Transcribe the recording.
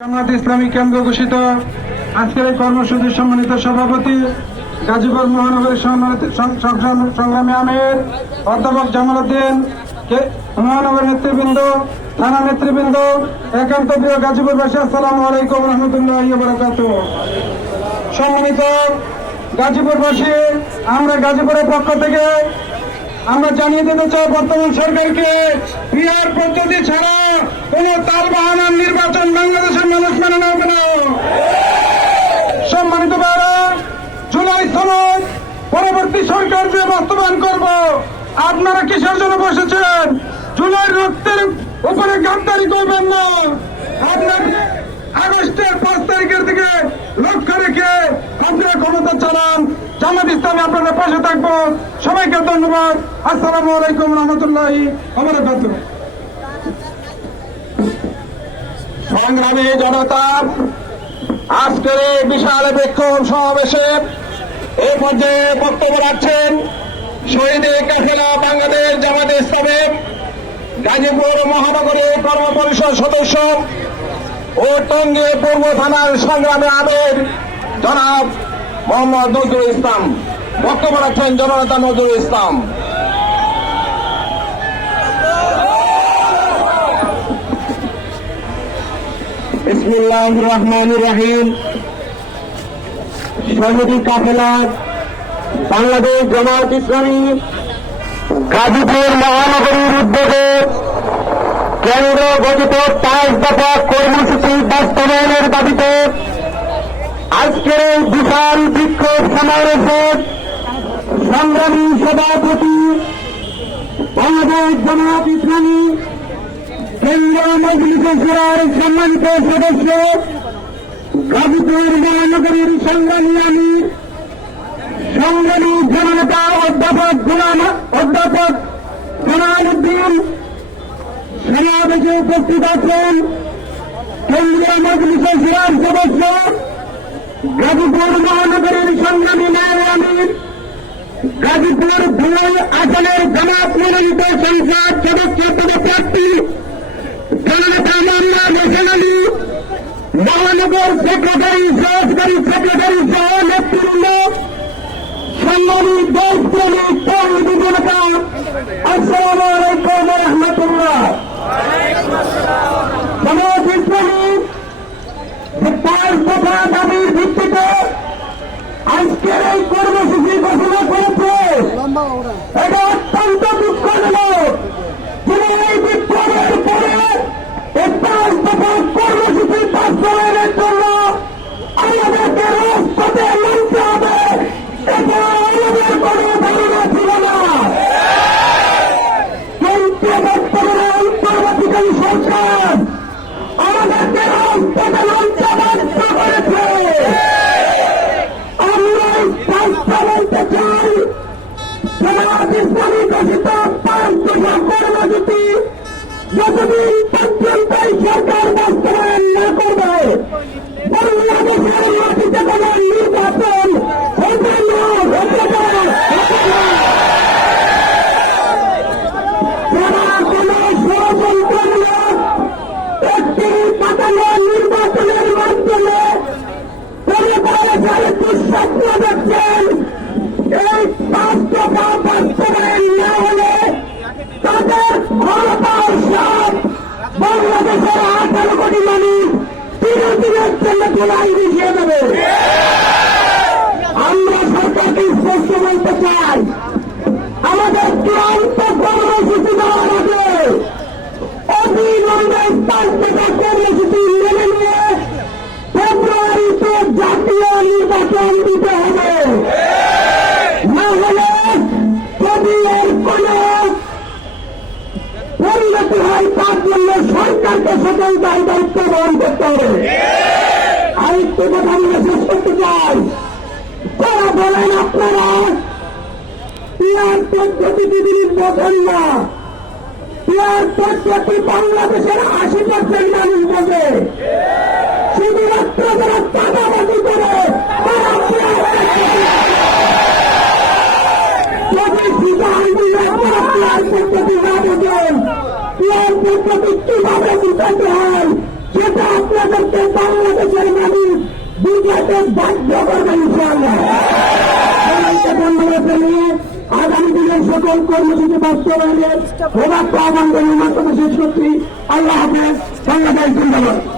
জামায়াত ইসলামী কেন্দ্র ঘোষিত আজকের এই কর্মসূচির সম্মানিত সভাপতি গাজীপুর মহানগরীর সংগ্রামী আমির অধ্যাপক জামাল উদ্দিন, মহানগর নেতৃবৃন্দ, থানা নেতৃবৃন্দ, একান্ত প্রিয় গাজীপুরবাসী, আসসালামু আলাইকুম রহমতুল্লাহি ওয়া বারাকাতুহু। সম্মানিত গাজীপুরবাসী, আমরা গাজীপুরের পক্ষ থেকে আমরা জানিয়ে দিতে চাই, বর্তমান সরকারকে পিআর পদ্ধতি ছাড়া কোন তালবাহানার নির্বাচন বাংলাদেশের মানুষ মেনে নেবে না। সম্মানিত ভাইরা, জুলাই সনদ পরবর্তী সরকার যে বাস্তবায়ন করব, আপনারা কিসের জন্য বসেছেন? জুলাই রক্তের উপরে গাদ্দারি করবেন না। আপনার আগস্টের 5 তারিখের দিকে লক্ষ্য রেখে আপনারা ক্ষমতা চালান। জামায়াত ইসলামী আপনাদের পাশে থাকবো। সবাইকে ধন্যবাদ। আসসালামু আলাইকুম রহমতুল্লাহি ওয়া বারাকাতুহু। সংগ্রামী জনতা, আজকের এই বিশাল বিক্ষোভ সমাবেশে এই পর্যায়ে বক্তব্য রাখছেন শহীদে কাফেলা বাংলাদেশ জামায়াতে ইসলামী গাজীপুর মহানগরীর কর্মপরিষদ সদস্য ও টঙ্গী পূর্ব থানার সংগ্রামী আমির জনাব মোহাম্মদ নজরুল ইসলাম। বক্তব্য রাখছেন জননেতা নজরুল ইসলাম। বিসমিল্লাহির রহমানির রহিম। শহীদি কাফেলা বাংলাদেশ জামায়াত ইসলামী গাজীপুর মহানগরীর উদ্যোগে কেন্দ্র ঘোষিত 5 দফা কর্মসূচি বাস্তবায়নের দাবিতে আজকের এই বিশাল বিক্ষোভ সমাবেশে সংগ্রামী সভাপতি বাংলাদেশ জামায়াত ইসলামী কেন্দ্রীয় মজলিসে শুরার সম্মানিত সদস্য গাজীপুর মহানগরীর সংগ্রামী আমির সংগ্রামী জননেতা অধ্যাপক জামাল উদ্দিন, সমাবেশে উপস্থিত আছেন কেন্দ্রীয় মজলিসে শুরার সদস্য গাজীপুর মহানগরীর সংগ্রামী নায়েবে আমির, গাজীপুর 2 আসনের জামাত মনোনীত সংসদ সদস্য পদপ্রার্থী জননেতা মোহাম্মদ হোসেন আলী, মহানগর সেক্রেটারি, সহকারী সেক্রেটারি সহ নেতৃবৃন্দ, সংগ্রামী দেশপ্রেমিক তরুণ জনতা, আসসালামু আলাইকুম রহমতুল্লাহ। জামায়াত ইসলামী 5 দফা দাবির ভিত্তিতে আজকের এই কর্মসূচি ঘোষণা করেছে। এটা অত্যন্ত দুঃখজনক। যিনি এই বিপ্লবের পরে এই 5 দফা কর্মসূচি বাস্তবায়নের জন্য আমাদেরকে রাজপথে নামতে হবে, এটা আমাদের কোনো ধারণা ছিল না। কিন্তু বর্তমানে অন্তর্বর্তীকালীন সরকার আমাদেরকে রাজপথে নামতে বাধ্য করেছে। আমরা বার্তা বলতে চাই, জামায়াত ইসলামী ঘোষিত 5 দফা কর্মসূচি যতদিন পর্যন্ত এই সরকার বাস্তবায়ন না করবে, বাংলাদেশের মাটিতে কোন নির্বাচন হবে না, হবে না, হবে না। যারা কোন ষড়যন্ত্রমূলক একটি পাতানো নির্বাচনের মাধ্যমে পরিবারের দুঃস্বপ্ন দেখছেন, এই 5 দফা বাস্তবায়ন না হলে তাদের ক্ষমতার সাথ বাংলাদেশের 18 কোটি মানুষ চিরদিনের জন্য ধুলাই মিশিয়ে দেবে। আমরা সরকারকে স্পষ্ট বলতে চাই, আমাদের চূড়ান্ত কর্মসূচি দেওয়ার আগে অবিলম্বে 5 দফা কর্মসূচি মেনে নিয়ে ফেব্রুয়ারিতে জাতীয় নির্বাচন দিতে হবে। না হলে যদি এর কোন পরিণতি হয়, তার জন্য সরকারকে সকল দায়িত্ব বহন করতে হবে। আরেকটি কথা আমরা শেষ করতে চাই, যারা বলেন আপনারা পিআর পদ্ধতি বিধির বোঝেন না, পিআর পদ্ধতি বাংলাদেশের 80% মানুষ বোঝে। শুধুমাত্র যারা চাঁদাবাজি করে তারা যদি আপনারা পিআর পদ্ধতি না বোঝেন, পিআর পদ্ধতি কিভাবে বুঝাতে হয় সেটা আপনাদেরকে বাংলাদেশের মানুষ বুঝাতে বাধ্য করবেন ইনশাআল্লাহ। সবাইকে ধন্যবাদ জানিয়ে আগামী দিনের সকল কর্মসূচি বাস্তবায়নের প্রভাব আহ্বান করে মাধ্যমে শেষ করছি। আল্লাহ হাফেজ। বাংলাদেশ জিন্দাবাদ।